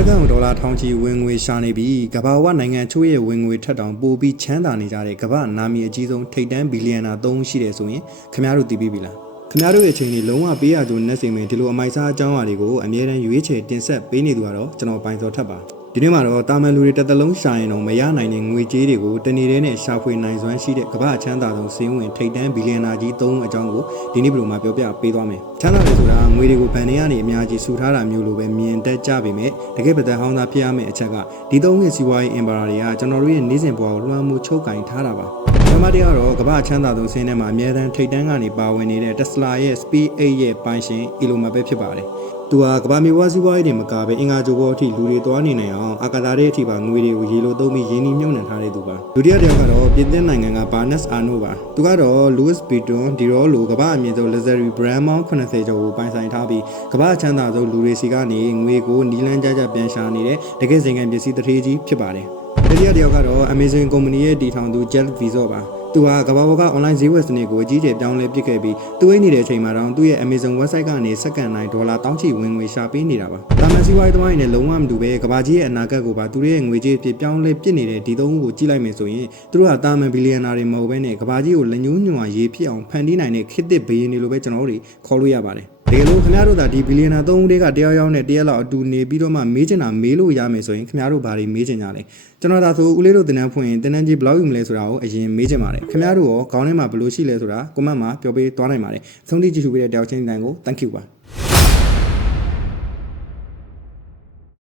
စက္ကန့်ဒေါ်လာထောင်ချီဝင်ငွေရှာနေပြီးကမ္ဘာဝနိုင်ငံချို့ရဲ့ဝင်ငွေထက်တောင်ပိုပြီးချမ်းသာနေကြတဲ့ကမ္ဘာနာမည်အကြီးဆုံးထိပ်တန်းဘီလီယံနာ3ဦးရှိတယ်ဆိုရင်ခင်ဗျားတို့သိပြီးပြီလားခင်ဗျားတို့ရဲ့အချိန်ကြီးလုံးဝပေးရကြိုးနဲ့စိမ်မင်းဒီလိုအမိုက်စားအကြောင်းအရာတွေကိုအမြဲတမ်းရွေးချယ်တင်ဆက်ပေးနေသူကတော့ကျွန်တော်ပိုင်စောထပ်ပါဒီနေ့မှာတော့တာမန်လူတွေတစ်သလုံးရှာရင်တော့မရနိုင်တဲ့ငွေကြေးတွေကိုတနေ့တည်းနဲ့ရှာဖွေနိုင်စွမ်းရှိတဲ့ကမ္ဘာအချမ်းသာဆုံးစင်းဝင်ထိပ်တန်းဘီလီယံနာကြီး3ဦးအကြောင်းကိုဒီနေ့ဗီဒီယိုမှာပြောပြပေးသွားမယ်ချမ်းသာတယ်ဆိုတာငွေတွေကိုဗန်ထဲကနေအများကြီးစုထားတာမျိုးလိုပဲမြင်တတ်ကြပေမဲ့တကယ်ပဒဟောင်းသားဖြစ်ရမယ့်အချက်ကဒီ3ဦးရဲ့စီးပွားရေးအင်ပါရာတွေကကျွန်တော်တို့ရဲ့နေ့စဉ်ဘဝကိုလွှမ်းမိုးချုပ်ကင်ထားတာပါပထမတရားတော့ကမ္ဘာချမ်းသာဆုံးစင်းထဲမှာအများတန်းထိပ်တန်းကနေပါဝင်နေတဲ့ Tesla ရဲ့ SpaceX ရဲ့ပိုင်ရှင် Elon Musk ပဲဖြစ်ပါတယ်သူဟာကမ္ဘာမြေဝါစီးပွားရေးတွေမကပဲအင်္ဂါကြိုးပေါ်အထိလူတွေသွားနေနိုင်အောင်အာကာသရဲ့အထိပါငွေတွေကိုရေလိုသုံးပြီးရင်းနှီးမြှုပ်နှံထားတဲ့သူပါဒုတိယတစ်ယောက်ကတော့ပြင်သစ်နိုင်ငံက Bernard Arnault ပါသူကတော့ Louis Vuitton ဒီရောလိုကမ္ဘာအမြင့်ဆုံး luxury brand ပေါင်း80ကျော်ကိုပိုင်ဆိုင်ထားပြီးကမ္ဘာအချမ်းသာဆုံးလူတွေစီကနေငွေကိုနီးလန်းကြပြန်ရှာနေတဲ့တကယ်စင်ကန်ပစ္စည်းတစ်ထေးကြီးဖြစ်ပါတယ်တတိယတစ်ယောက်ကတော့ Amazon ကုမ္ပဏီရဲ့တည်ထောင်သူ Jeff Bezos ပါသူဟာကမ္ဘာပေါ်က online ဈေးဝယ်စနစ်ကိုအကြီးအကျယ်ပြောင်းလဲပစ်ခဲ့ပြီးသူ့အိနေတဲ့အချိန်မှာတော့သူ့ရဲ့ Amazon website ကနေစက္ကန့်တိုင်းဒေါ်လာတောင်းချီဝင်ငွေရှာပေးနေတာပါ။တာမန်စီးပွားရေးသမားတွေနဲ့လုံးဝမတူပဲကမ္ဘာကြီးရဲ့အနာဂတ်ကိုပါသူတို့ရဲ့ငွေကြေးအဖြစ်ပြောင်းလဲပစ်နေတဲ့ဒီသုံးခုကိုကြည့်လိုက်မယ်ဆိုရင်သူတို့ဟာတာမန်ဘီလီယံနာတွေမဟုတ်ဘဲနဲ့ကမ္ဘာကြီးကိုလက်ညှိုးညွှန်ရေးဖြစ်အောင်ဖန်တီးနိုင်တဲ့ခေတ်သစ်ဘီယံတွေလိုပဲကျွန်တော်တို့ခေါ်လို့ရပါတယ်။တကယ်လို့ခင်ဗျားတို့သာဒီဘီလီယံနာ3ဦးတည်းကတယောက်ယောက်နဲ့တရက်လောက်အတူနေပြီးတော့မှမေးချင်တာမေးလို့ရမယ်ဆိုရင်ခင်ဗျားတို့ဘာတွေမေးချင်ကြလဲကျွန်တော်ဒါဆိုဦးလေးတို့တင်တန်းဖွင့်ရင်တင်တန်းကြီးဘယ်လောက်ယူမလဲဆိုတာကိုအရင်မေးချင်ပါတယ်ခင်ဗျားတို့ရောခေါင်းထဲမှာဘယ်လိုရှိလဲဆိုတာကွန်မန့်မှာပြောပေးသွားနိုင်ပါတယ်အဆုံးထိကြည့်ရှုပေးတဲ့တယောက်ချင်းတိုင်းကို thank you ပါ